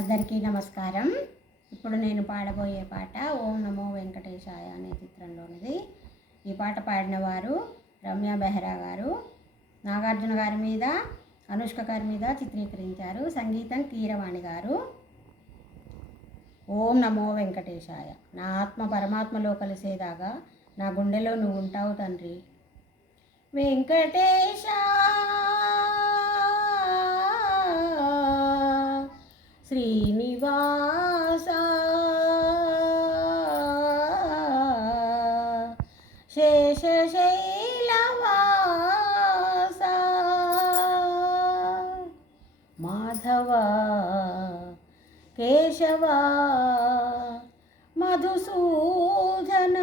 అందరికీ నమస్కారం. ఇప్పుడు నేను పాడబోయే పాట ఓం నమో వెంకటేశాయ అనే చిత్రంలోనిది. ఈ పాట పాడిన వారు రమ్య బెహ్రా గారు. నాగార్జున గారి మీద, అనుష్క గారి మీద చిత్రీకరించారు. సంగీతం కీరవాణి గారు. ఓం నమో వెంకటేశాయ. నా ఆత్మ పరమాత్మలో కలిసేదాకా నా గుండెలో నువ్వు ఉంటావు తండ్రి. వెంకటేశ శ్రీనివాస శేషశైలవాస మాధవ కేశవ మధుసూదన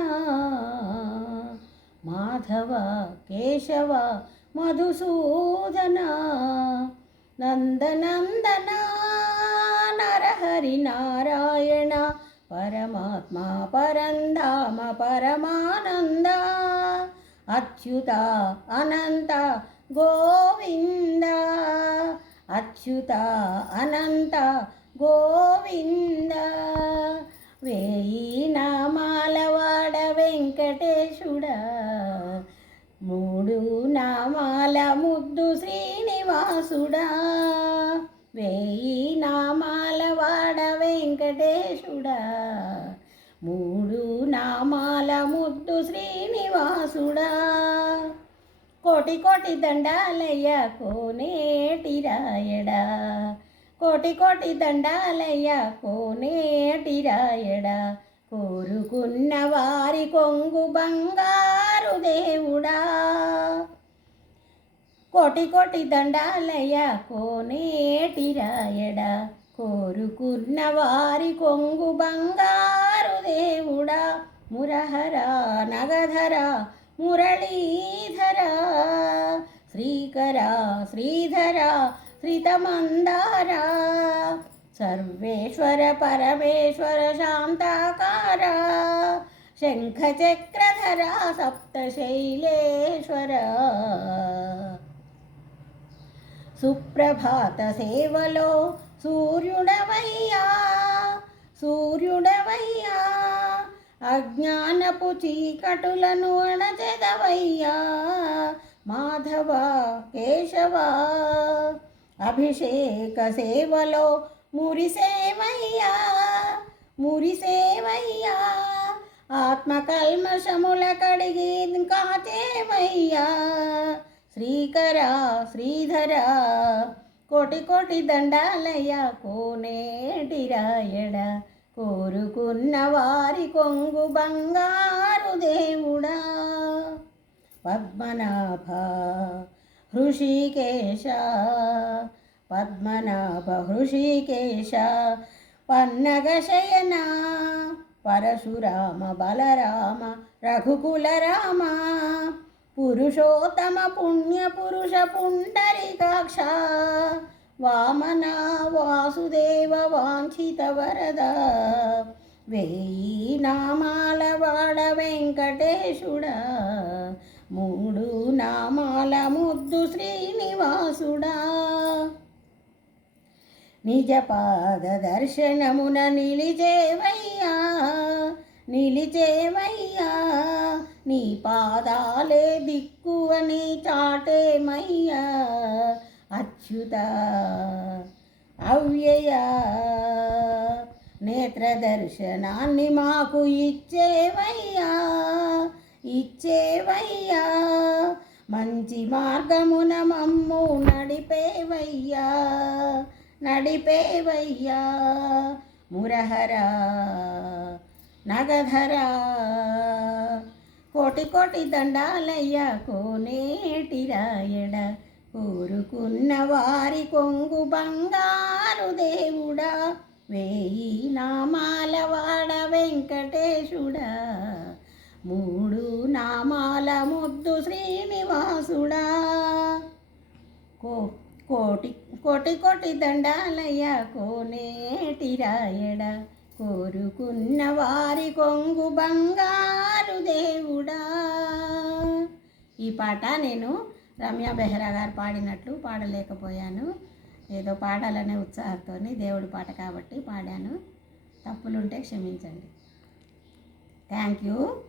మాధవ కేశవ మధుసూదన నందనందన నరహరి నారాయణ పరమాత్మ పరంధామ పరమానంద అచ్యుత అనంత గోవింద అచ్యుత అనంత గోవింద వేయి నామాలవాడ వెంకటేశుడా మూడు నామాల ముద్దు శ్రీనివాసుడా వేయి నామాల వాడ వెంకటేశుడా మూడు నామాల ముద్దు శ్రీనివాసుడా కోటి కోటి దండాలయ్య కోనేటి రాయడా కోటి కోటి దండాలయ్య కోనేటి రాయడా కోరుకున్న వారి కొంగు బంగారు దేవుడా కోటి కోటి దండాలయ్య కోనేటి రాయడా కోరుకున్న వారి కొంగు బంగారు దేవుడా మురహర నగధర మురళీధర శ్రీకర శ్రీధర శ్రీతమందార సర్వేశ్వర పరమేశ్వర శాంతాకార శంఖచక్రధర సప్తశైలేశ్వర సుప్రభాత సేవలో సూర్యుడవయ్యా సూర్యుడవయ్యా అజ్ఞానపు చీకటులను అణచెదవయ్యా మాధవ కేశవ అభిషేక సేవలో మురిసేవయ్యా మురిసేవయ్యా ఆత్మకల్మషముల కడిగి కాచేవయ్యా శ్రీకర శ్రీధర కోటి కోటి దండాలయ్య కోనేటి రాయడ కోరుకున్న వారి కొంగు బంగారు దేవుడా పద్మనాభ హృషికేశ పద్మనాభ హృషికేశ పన్నగశయన పరశురామ బలరామ రఘుకుల రామ పురుషోత్తమ పుణ్య పురుష పుండరీకాక్ష వామన వాసుదేవ వాంఛిత వరద వేయి నామాల వాడ వెంకటేశుడా మూడు నామాల ముద్దు శ్రీనివాసుడా నిజ పాద దర్శనమున నిలిచేవయ్యా నిలిచేవయ్యా నీ పాదాలే దిక్కు అని చాటేమయ్యా అచ్యుత అవ్యయ నేత్ర దర్శనాన్ని మాకు ఇచ్చేవయ్యా ఇచ్చేవయ్యా మంచి మార్గమున మమ్ము నడిపేవయ్యా నడిపేవయ్యా మురహర నగధర కోటి కోటి దండాలయ్య కోనేటి రాయడ కోరుకున్న వారి కొంగు బంగారు దేవుడా వేయి నామాల వాడ వెంకటేశుడా మూడు నామాల ముద్దు శ్రీనివాసుడా కోటి కోటి కోటి దండాలయ్య కోనేటి రాయడ కోరుకున్న వారి కొంగు బంగారు దేవుడా. ఈ పాట నేను రమ్య బెహ్రా గారు పాడినట్లు పాడలేకపోయాను. ఏదో పాడాలనే ఉత్సాహంతో దేవుడి పాట కాబట్టి పాడాను. తప్పులుంటే క్షమించండి. Thank you.